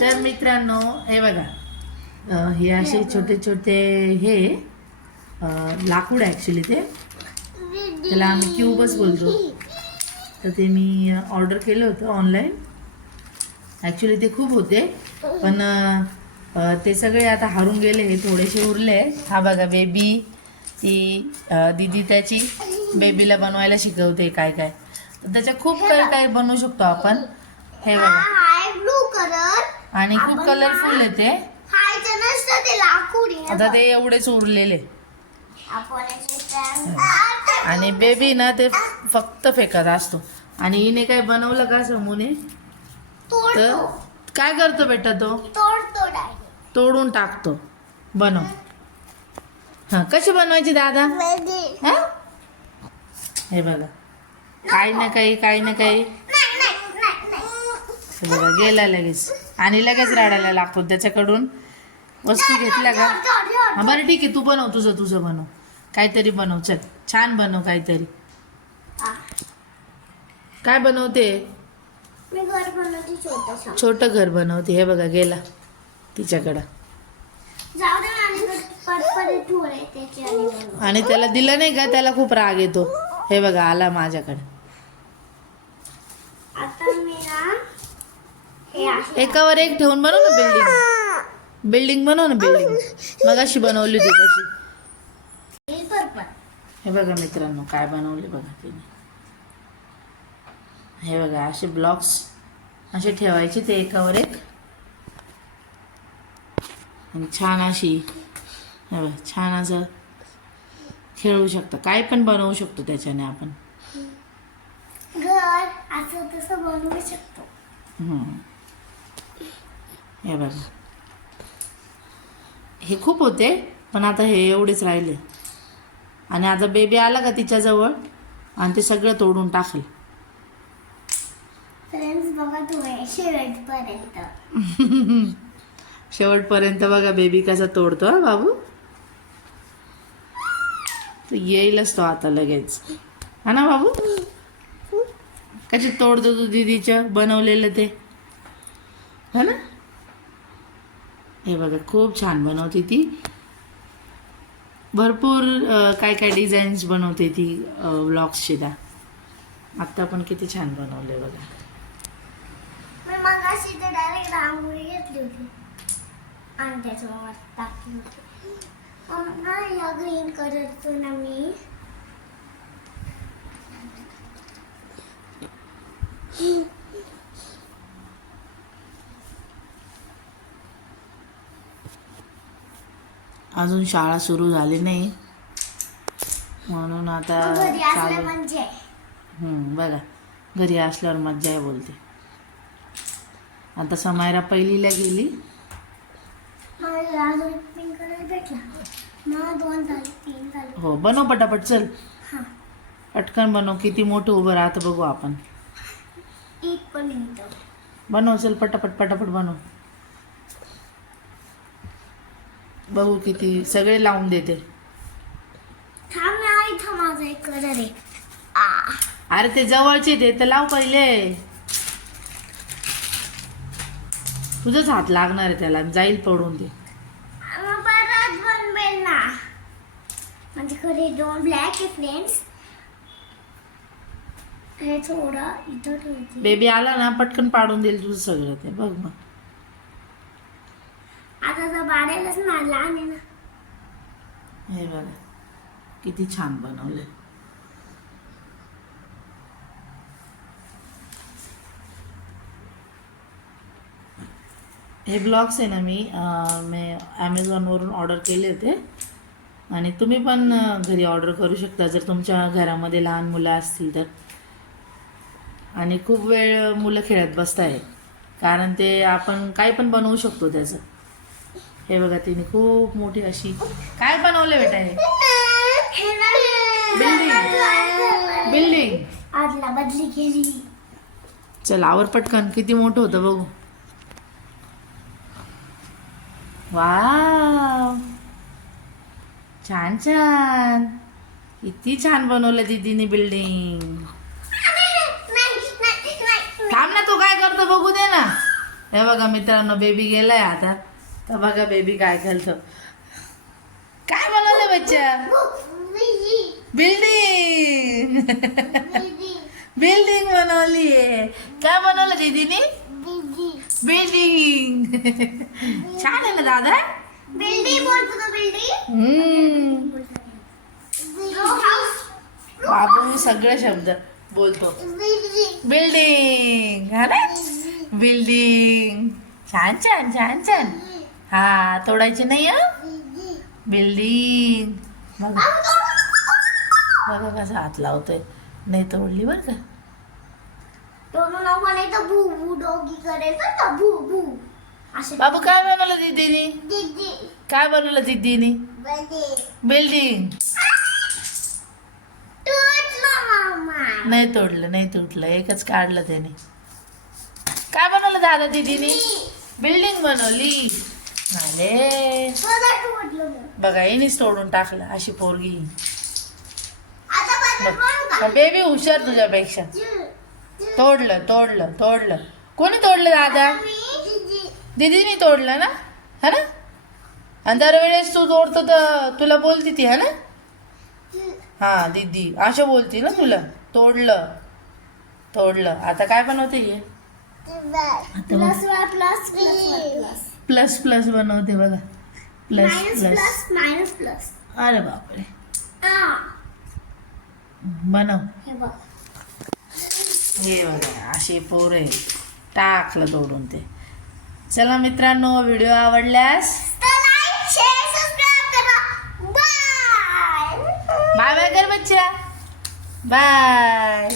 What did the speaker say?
तर मित्रांनो हे बघा, हे असे छोटे छोटे हे लाकूड ॲक्च्युली ते त्याला आम्ही क्यूबच बोलतो. तर ते मी ऑर्डर केलं होतं ऑनलाईन. ॲक्च्युली ते खूप होते पण ते सगळे आता हारून गेले, हे थोडेसे उरले. हा बघा बेबी, ती दीदी त्याची बेबीला बनवायला शिकवते काय काय. तर त्याच्यात खूप काही काही बनवू शकतो आपण. हे बघा ब्लू कलर आणि खूप कलरफुल आहे ते. आता ते एवढेच उरलेले आणि बेबी ना ते फक्त फेकत असतो. आणि हिने काय बनवलं का समूने, तर काय करतो बेटा तो तोडून टाकतो. बनव. हा कशी बनवायची दादा? हा हे बघा, काही ना काही हे बघा गेला लगेच. आणि लगेच रडायला लागतो त्याच्याकडून वस्तू घेतल्या का. हा बरं ठीक आहे, तू बनव, तुझं बनव, काहीतरी बनव. चल छान बनव काहीतरी. काय बनवते? मी घर बनवते छोटं घर बनवते. हे बघा गेला तिच्याकडं. आणि त्याला दिलं नाही का, त्याला खूप राग येतो. हे बघा आला माझ्याकडे. एकावर एक ठेवून बनव ना बिल्डिंग बनव ना बिल्डिंग. मग अशी बनवली होती तशी. हे बघा मित्रांनो काय बनवले बघा तिने. हे बघा असे ब्लॉक्स असे ठेवायचे ते एकावर एक. आणि छान अशी हे बघा छान असं खेळू शकतो. काय पण बनवू शकतो त्याच्याने आपण. घर असं तसं बनवू शकतो. हे बघा हे खूप होते पण आता हे एवढेच राहिले. आणि आता बेबी आला का तिच्याजवळ आणि ते सगळं तोडून टाकल. फ्रेंड्स बघा तुम्ही शेवटपर्यंत बघा बेबी कसा तोडतो. हा बाबू तो येईलच तो आता लगेच. हा ना बाबू, कशी तोडतो तू दीदीचं बनवलेलं ते. हा ना. हे बघा खूप छान बनवते ती. भरपूर काय काय डिझाईन्स बनवते ती ब्लॉक्सचे. आत्ता पण किती छान बनवले बघा. मी मगाशी तर डायरेक्ट रांगोळी घेतली होती आणि त्याच्यावर टाकली होती. ना या ग्रीन कलरचं ना मी अजून शाळा सुरू झाली नाही म्हणून आता घरी असलं चालू. म्हणजे बघा घरी असल्यावर मज्जा आहे बोलते. आता समायरा पहिलीला गेली. मला अजून पिंक कलर भेटला. मला 2 झाले 3 झाले. हो बनव पटापट चल. हा पटकन बनव. किती मोठं उभं राहतं बघू आपण. एक पण येतो. बनव चल पटापट बनव. बघू किती सगळे लावून देते. थांब ना, इथं माझा एक कलर आहे. अरे ते जवळचे ते तर लाव पहिले. तुझंच हात लागणार आहे त्याला, जाईल पडून ते. मग परत बनवेल ना. म्हणजे खरे 2 ब्लॅक आहे फ्रेंड्स. हे थोडं इथं ठेवते. बेबी आला ना पटकन पाडून देईल तुझं सगळं ते. बघ मग आता तर बाळालाच ना लहान आहे ना. हे बघा किती छान बनवले. हे ब्लॉग्स आहे ना मी ॲमेझॉनवरून ऑर्डर केले होते. आणि तुम्ही पण घरी ऑर्डर करू शकता जर तुमच्या घरामध्ये लहान मुलं असतील तर. आणि खूप वेळ मुलं खेळत बसताय कारण ते आपण काय पण बनवू शकतो त्याचं. हे बघा तिने खूप मोठी अशी काय बनवले बेटा. हे बिल्डिंग आजला बदली केली. चल आवर पटकन. किती मोठं होतं बघू. वाव छान किती छान बनवलं दीदीने बिल्डिंग. थांब ना, तू काय करतो बघू दे ना. हे बघा मित्रांनो, बेबी गेलाय आता. तर बघा बेबी काय करतो. काय बनवलं बच्चा? बिल्डिंग. बिल्डिंग बनवली आहे. काय बनवलं दीदीने? बिल्डिंग. छान आहे ना दादा. बिल्डिंग बोलतो तो बिल्डिंग. बाबू सगळे शब्द बोलतो. बिल्डिंग. हा ना, बिल्डिंग. छान छान छान छान. हा तोडायची नाही हा. बिल्डिंग. बघा बघा कसा हात लावतोय. नाही तोडली बरं का. दोनों नको नाही तर भू भू डॉगी करेल तर भू भू असे. बाबू काय बनवलं दीदीने? दीदी काय बनवलं दीदीने? बिल्डिंग. तुटलं मामा. नाही तोडलं, नाही तुटलं, एकच काढलं त्याने. काय बनवलं दादा दीदीने? बिल्डिंग बनवली. अरे स्वतः तुटलं मग. बघा येणीच तोडून टाकलं. अशी पोरगी. आता बदल बनू का? बेबी हुशार तुझ्यापेक्षा. तोडलं तोडलं तोडलं. कोणी तोडलं दादा? दीदी दीदीने तोडलं ना, है ना. आणि दरवेळेस तू तोडतो तर तुला बोलती ती, है ना. हा दीदी असं बोलती ना तुला. तोडलं तोडलं. आता काय बनवते हे? Plus plus plus plus plus बनवते बघा. Plus minus plus. Plus minus plus. अरे बापरे. आ बनव. हे बघ. हे बघा असे पोरं आहे. टाकलं तोडून ते. चला मित्रांनो, व्हिडिओ आवडल्यास तर लाईक शेअर सबस्क्राइब करा. बाय बाय बाय कर बच्चा. बाय.